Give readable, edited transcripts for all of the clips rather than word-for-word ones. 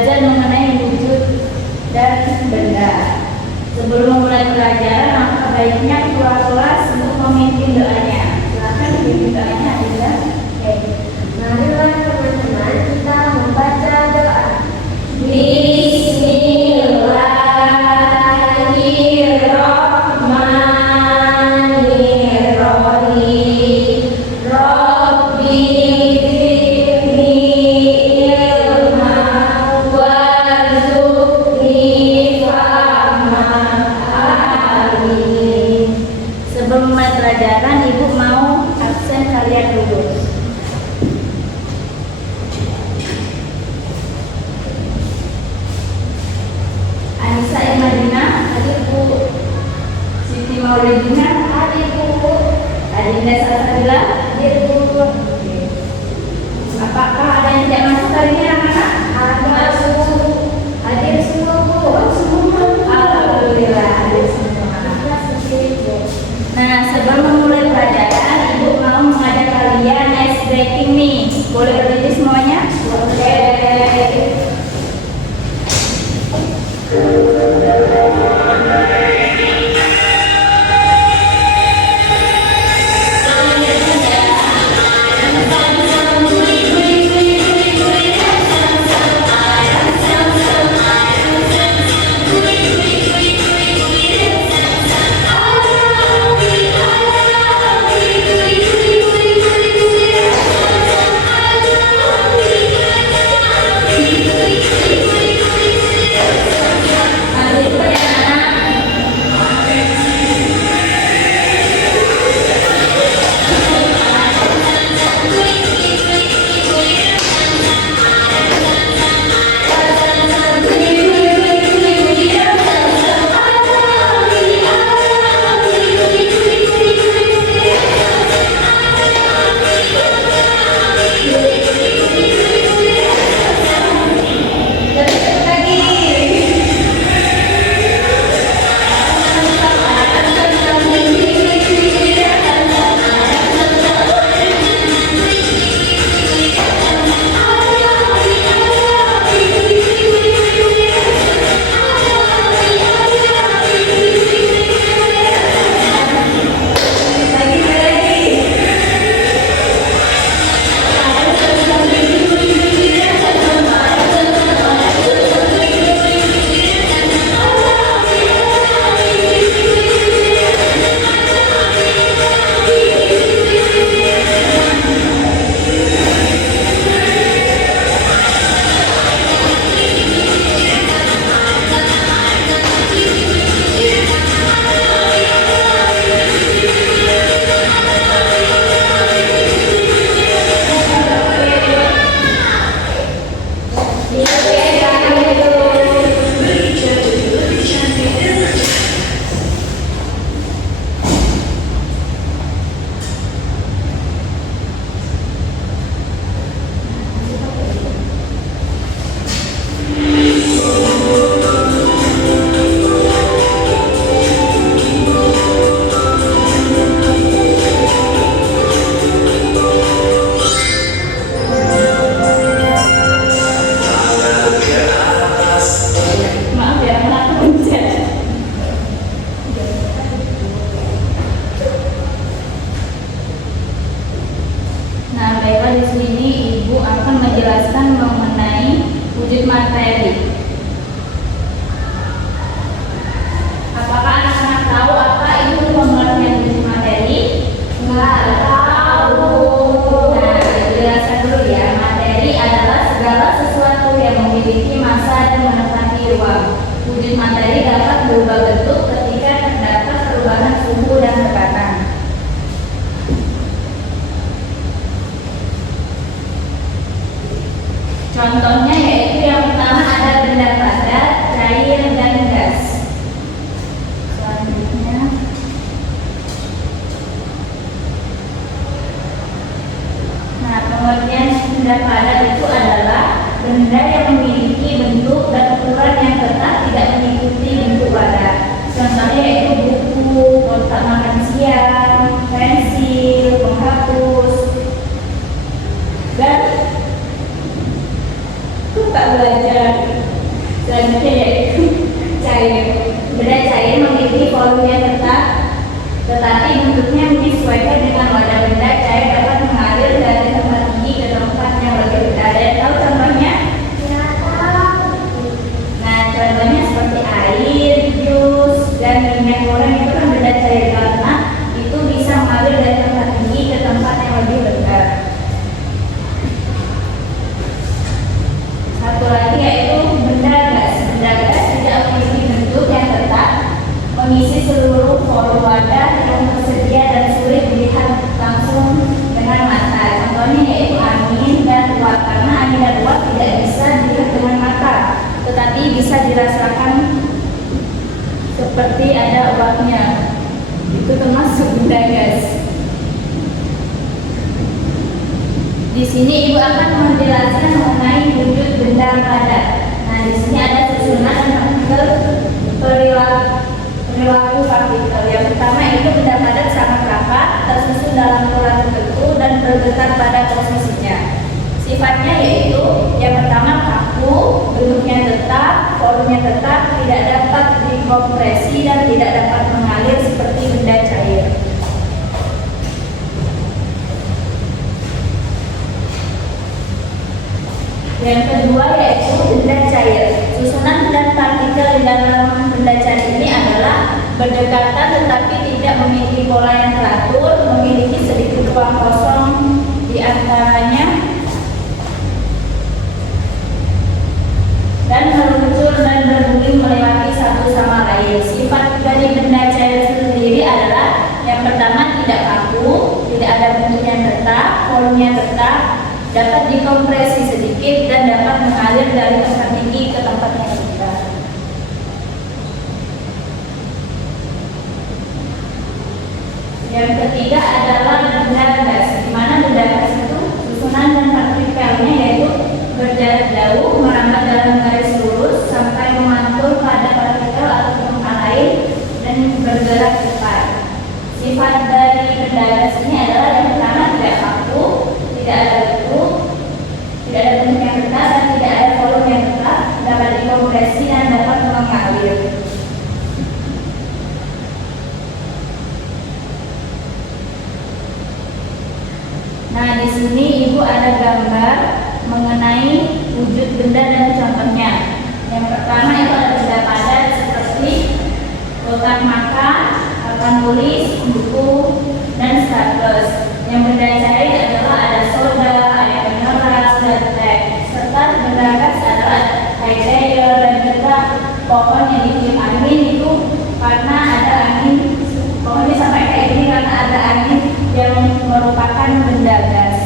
belajar mengenai wujud dan benda. Sebelum memulai pelajaran, maka baiknya ketua kelas untuk memimpin doanya. Silakan memimpin doanya, Adinda. Oke. Marilah teman-teman kita membaca doa. Bismillahirrahmanirrahim. Rabbi zidni ilman warzuqni fahman. Amin. Sebelum mulai pelajaran, Ibu mau absen kalian dulu. Anissa Imadina, hadir Bu. Siti Maulidina, hadir Bu. Adinda Salsabila, hadir Bu. Apakah ada yang tidak masuk hari ini anak-anak? Ada semua. Hadir semua Bu. Semua. Alhamdulillah, hadir semua anak-anak. Nah, sebelum memulai pelajaran, Ibu mau mengajak kalian ice breaking nih. Boleh berdiri semuanya? Boleh. Maaf ya, anak pencet. Nah, baiklah, di sini Ibu akan menjelaskan mengenai wujud materi. Apakah anak-anak tahu apa itu pengertian wujud materi? Nggak tahu. Nah, jelaskan dulu ya. Materi adalah segala sesuatu yang memiliki massa dan menempati ruang. Wujud materi dapat berubah bentuk ketika terdapat perubahan suhu dan tekanan. Contohnya yaitu yang pertama ada benda padat, cair, dan gas. Selanjutnya, nah, pengertian benda padat itu adalah benda yang memiliki bentuk dan ukuran yang tetap, tidak mengikuti bentuk wadah. Contohnya yaitu buku, kotak makan siang, pensil, penghapus, dan sini Ibu akan menjelaskan mengenai wujud benda padat. Nah, di sini ada susunan dan partikel perilaku partikel. Yang pertama itu benda padat sangat rapat, tersusun dalam pola tertentu dan bergetar pada posisinya. Sifatnya yaitu yang pertama kaku, bentuknya tetap, volumenya tetap, tidak dapat dikompresi dan tidak dapat mengalir seperti benda cair. Yang kedua yaitu benda cair. Susunan dan partikel di dalam benda cair ini adalah berdekatan tetapi tidak memiliki pola yang teratur, memiliki sedikit ruang kosong di antaranya, dan meluncur dan berguling melewati satu sama lain. Sifat dari benda cair sendiri adalah yang pertama tidak kaku, tidak ada bentuk yang tetap, volumenya tetap, dapat dikompresi sedikit dan dapat mengalir dari tempat tinggi ke tempat yang rendah. Yang ketiga adalah benda gas, di mana benda gas itu susunan dan partikelnya yaitu berjarak jauh, merambat dalam garis lurus sampai memantul pada partikel atau permukaan lain dan bergerak cepat. Sifat dari benda gas ini adalah yang pertama tidak kaku, tidak ada bentuk, tidak ada bentuk yang tetap dan tidak ada volume yang tetap, dapat dikompresi dan dapat mengalir. Nah, di sini Ibu ada gambar mengenai wujud benda dan contohnya. Yang pertama itu ada benda padat seperti kotak makan, papan tulis, buku, dan staples. Yang benda cair adalah ada soda, air mineral, dan teh. Serta benda gas adalah air dryer dan juga pohon yang ditiup angin itu karena ada angin. Pohonnya sampai kayak gini karena ada angin yang merupakan benda gas.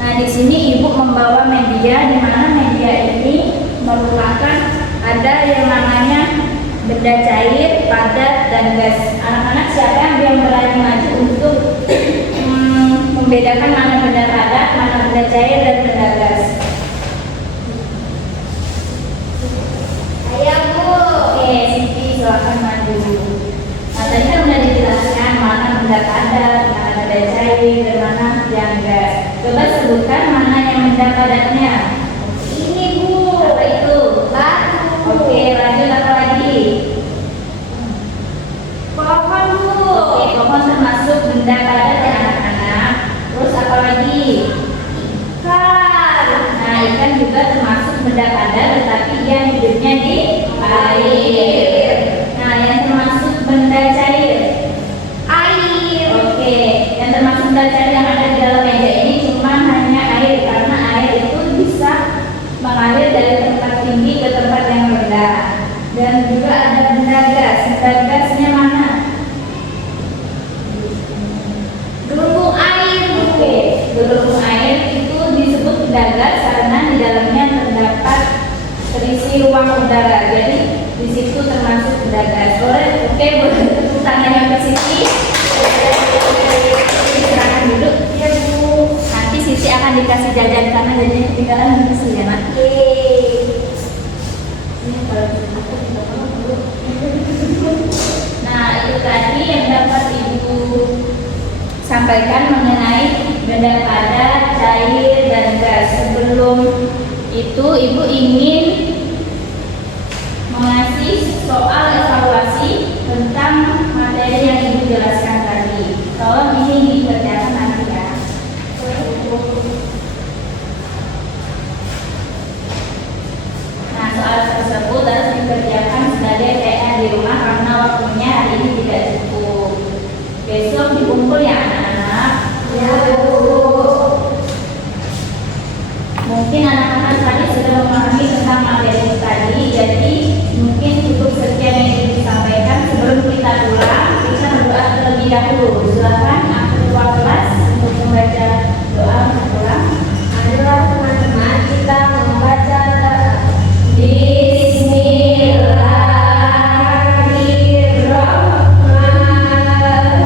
Nah, di sini Ibu membawa media, di mana media ini merupakan ada yang namanya benda cair, padat, dan gas. Anak-anak siapa yang berani maju untuk membedakan mana benda padat, mana benda cair, dan benda gas? Ayo Bu. Oke, Siti silakan maju. Nah, tadi kan sudah dijelaskan mana benda padat, mana benda cair, dan mana yang gas. Coba sebutkan mana yang benda padatnya. Ini Bu. Apa itu? Batu. Oke, lanjut apa lagi? Pohon Bu. Oke, pohon termasuk benda padat ya anak-anak. Terus apa lagi? Ikan. Nah, ikan juga termasuk benda padat, tetapi dia hidupnya di air. Nah, yang termasuk benda cair. Air. Oke, yang termasuk benda cair yang ada di dalam meja ini cuma hanya air, karena air itu bisa mengalir dari tempat tinggi ke tempat yang rendah. Dan juga ada benda gas. Benda gasnya mana? Gelembung air Bu. Oke, gelembung air itu disebut benda gas karena di dalamnya terdapat terisi ruang udara. Jadi di situ termasuk benda gas. Oke, tepuk tangan yang ke Siti. Silakan duduk. Ya Bu. Nanti Siti akan dikasih jajan karena jajannya ketinggalan di sini ya, Nak. Ini kalau aku juga mau dulu. Nah, itu tadi yang dapat Ibu sampaikan mengenai benda padat, cair, dan gas. Sebelum itu Ibu ingin mengasih soal evaluasi tentang materi yang Ibu jelaskan tadi. Tolong ini dikerjakan nanti ya. Nah, soal tersebut harus dikerjakan sebagai PR di rumah karena waktunya hari ini tidak cukup. Besok dikumpul ya anak-anak. Ya Bu. Mungkin anak-anak tadi sudah memahami tentang materi tadi, jadi mungkin cukup sekian yang ingin disampaikan. Sebelum kita pulang, kita berdoa terlebih dahulu. Silakan aku ketua kelas untuk membaca doa untuk pulang. Adalah teman-teman kita membaca Bismillahirrahmanirrahim.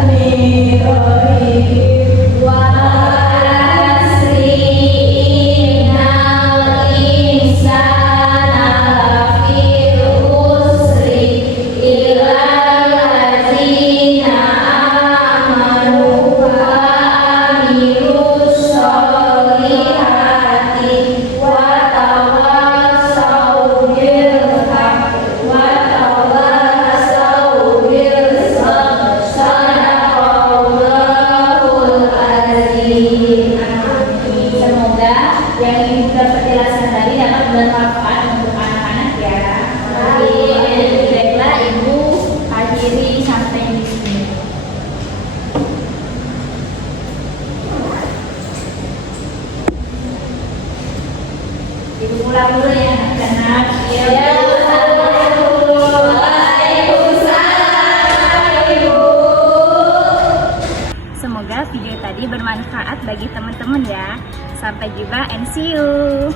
yang ibu dapat jelaskan tadi dapat bermanfaat untuk anak-anak ya. Jadi baiklah ibu akhiri sampai di sini. Ibu pulang dulu ya anak-anak. Ya. Semoga video tadi bermanfaat bagi teman-teman ya. Sampai jumpa and see you.